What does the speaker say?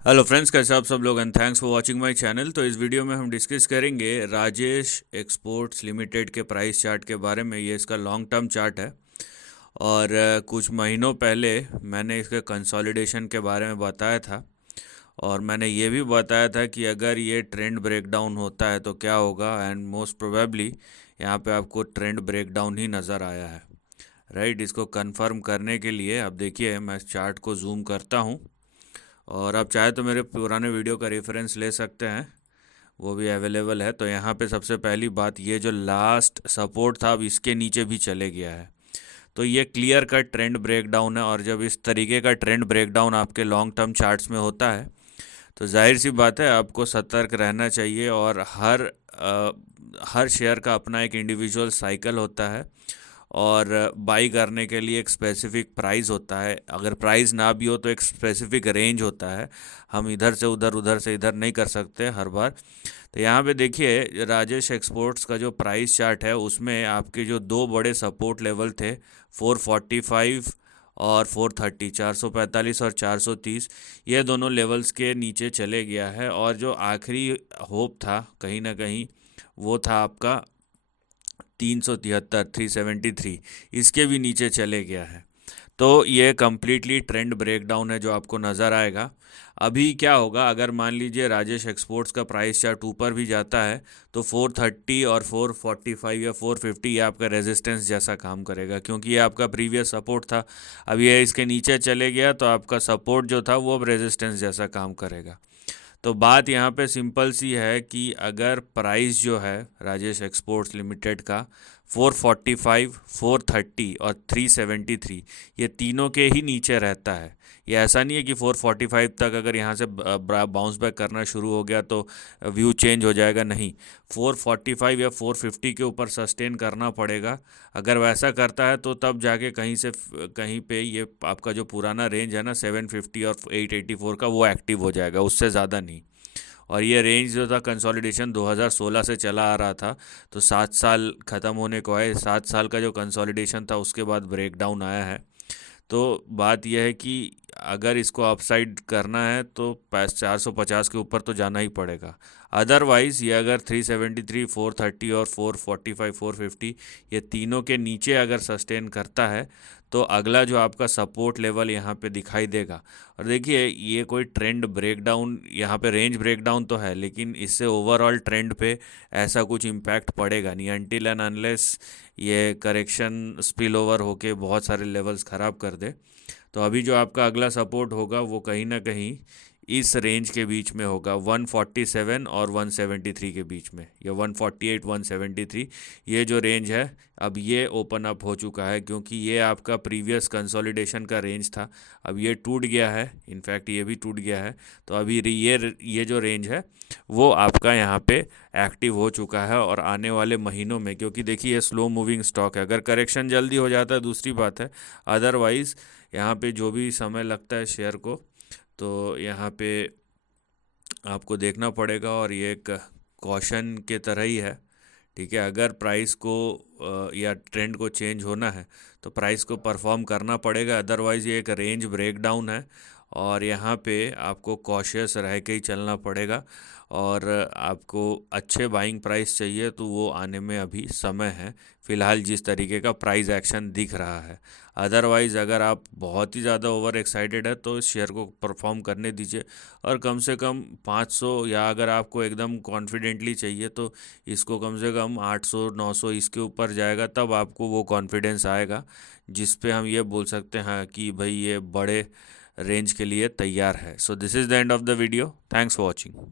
Hello friends, कैसे आप सब लोग and thanks for watching my channel. तो इस वीडियो में हम डिस्कस करेंगे राजेश एक्सपोर्ट्स लिमिटेड के प्राइस चार्ट के बारे में। ये इसका लॉन्ग टर्म चार्ट है और कुछ महीनों पहले मैंने इसके कंसोलिडेशन के बारे में बताया था और मैंने ये भी बताया था कि अगर ये ट्रेंड ब्रेकडाउन होता है तो क्या होगा, एंड मोस्ट प्रोबेबली यहाँ पे आपको ट्रेंड ब्रेकडाउन ही नज़र आया है। राइट, इसको कंफर्म करने के लिए अब देखिए मैं चार्ट को जूम करता हूँ और आप चाहे तो मेरे पुराने वीडियो का रेफरेंस ले सकते हैं, वो भी अवेलेबल है। तो यहाँ पे सबसे पहली बात, ये जो लास्ट सपोर्ट था अब इसके नीचे भी चले गया है, तो ये क्लियर कट ट्रेंड ब्रेकडाउन है। और जब इस तरीके का ट्रेंड ब्रेकडाउन आपके लॉन्ग टर्म चार्ट्स में होता है तो जाहिर सी बात है आपको सतर्क रहना चाहिए। और हर शेयर का अपना एक इंडिविजुअल साइकिल होता है और बाई करने के लिए एक स्पेसिफिक प्राइस होता है। अगर प्राइस ना भी हो तो एक स्पेसिफिक रेंज होता है, हम इधर से उधर उधर से इधर नहीं कर सकते हर बार। तो यहाँ पे देखिए राजेश एक्सपोर्ट्स का जो प्राइस चार्ट है उसमें आपके जो दो बड़े सपोर्ट लेवल थे 445 और 430, 445 और 430, ये दोनों लेवल्स के नीचे चले गया है। और जो आखिरी होप था कहीं ना कहीं वो था आपका 373, 373, इसके भी नीचे चले गया है। तो ये कम्प्लीटली ट्रेंड ब्रेकडाउन है जो आपको नज़र आएगा। अभी क्या होगा अगर मान लीजिए राजेश एक्सपोर्ट्स का प्राइस चार्ट ऊपर भी जाता है तो 430 और 445 या 450 ये आपका रेजिस्टेंस जैसा काम करेगा, क्योंकि ये आपका प्रीवियस सपोर्ट था। अब ये इसके नीचे चले गया तो आपका सपोर्ट जो था वो अब रेजिस्टेंस जैसा काम करेगा। तो बात यहाँ पे सिंपल सी है कि अगर प्राइस जो है राजेश एक्सपोर्ट्स लिमिटेड का 445, 430 और 373, ये तीनों के ही नीचे रहता है। ये ऐसा नहीं है कि 445 तक अगर यहाँ से बाउंस बैक करना शुरू हो गया तो व्यू चेंज हो जाएगा, नहीं। 445 या 450 के ऊपर सस्टेन करना पड़ेगा। अगर वैसा करता है तो तब जाके कहीं से कहीं पे ये आपका जो पुराना रेंज है ना 750 और 884 का, वो एक्टिव हो जाएगा, उससे ज़्यादा नहीं। और ये रेंज जो था कंसोलिडेशन 2016 से चला आ रहा था, तो 7 साल ख़त्म होने को आए। 7 साल का जो कंसोलिडेशन था उसके बाद ब्रेकडाउन आया है। तो बात यह है कि अगर इसको अपसाइड करना है तो 450 के ऊपर तो जाना ही पड़ेगा। अदरवाइज़ ये अगर 373, 430 और 445, 450 ये तीनों के नीचे अगर सस्टेन करता है तो अगला जो आपका सपोर्ट लेवल यहाँ पे दिखाई देगा। और देखिए ये कोई ट्रेंड ब्रेकडाउन, यहाँ पे रेंज ब्रेकडाउन तो है लेकिन इससे ओवरऑल ट्रेंड पे ऐसा कुछ इम्पैक्ट पड़ेगा नहीं, अनटिल एंड अनलेस ये करेक्शन स्पिल ओवर होके बहुत सारे लेवल्स ख़राब कर दे। तो अभी जो आपका अगला सपोर्ट होगा वो कहीं ना कहीं इस रेंज के बीच में होगा, 147 और 173 के बीच में, या 148, 173, ये जो रेंज है अब ये ओपन अप हो चुका है, क्योंकि ये आपका प्रीवियस कंसोलिडेशन का रेंज था। अब ये टूट गया है, इनफैक्ट ये भी टूट गया है। तो अभी ये जो रेंज है वो आपका यहाँ पे एक्टिव हो चुका है। और आने वाले महीनों में, क्योंकि देखिए ये स्लो मूविंग स्टॉक है, अगर करेक्शन जल्दी हो जाता है दूसरी बात है, अदरवाइज़ यहाँ पे जो भी समय लगता है शेयर को, तो यहाँ पे आपको देखना पड़ेगा। और ये एक कॉशन के तरह ही है, ठीक है। अगर प्राइस को या ट्रेंड को चेंज होना है तो प्राइस को परफॉर्म करना पड़ेगा, अदरवाइज़ ये एक रेंज ब्रेकडाउन है और यहाँ पे आपको कॉशियस रह के ही चलना पड़ेगा। और आपको अच्छे बाइंग प्राइस चाहिए तो वो आने में अभी समय है, फ़िलहाल जिस तरीके का प्राइस एक्शन दिख रहा है। अदरवाइज़ अगर आप बहुत ही ज़्यादा ओवर एक्साइटेड है तो इस शेयर को परफॉर्म करने दीजिए और कम से कम 500, या अगर आपको एकदम कॉन्फिडेंटली चाहिए तो इसको कम से कम 800, 900 इसके ऊपर जाएगा तब आपको वो कॉन्फिडेंस आएगा जिस पे हम ये बोल सकते हैं कि भाई ये बड़े रेंज के लिए तैयार है। So this is the end of the video, thanks for watching.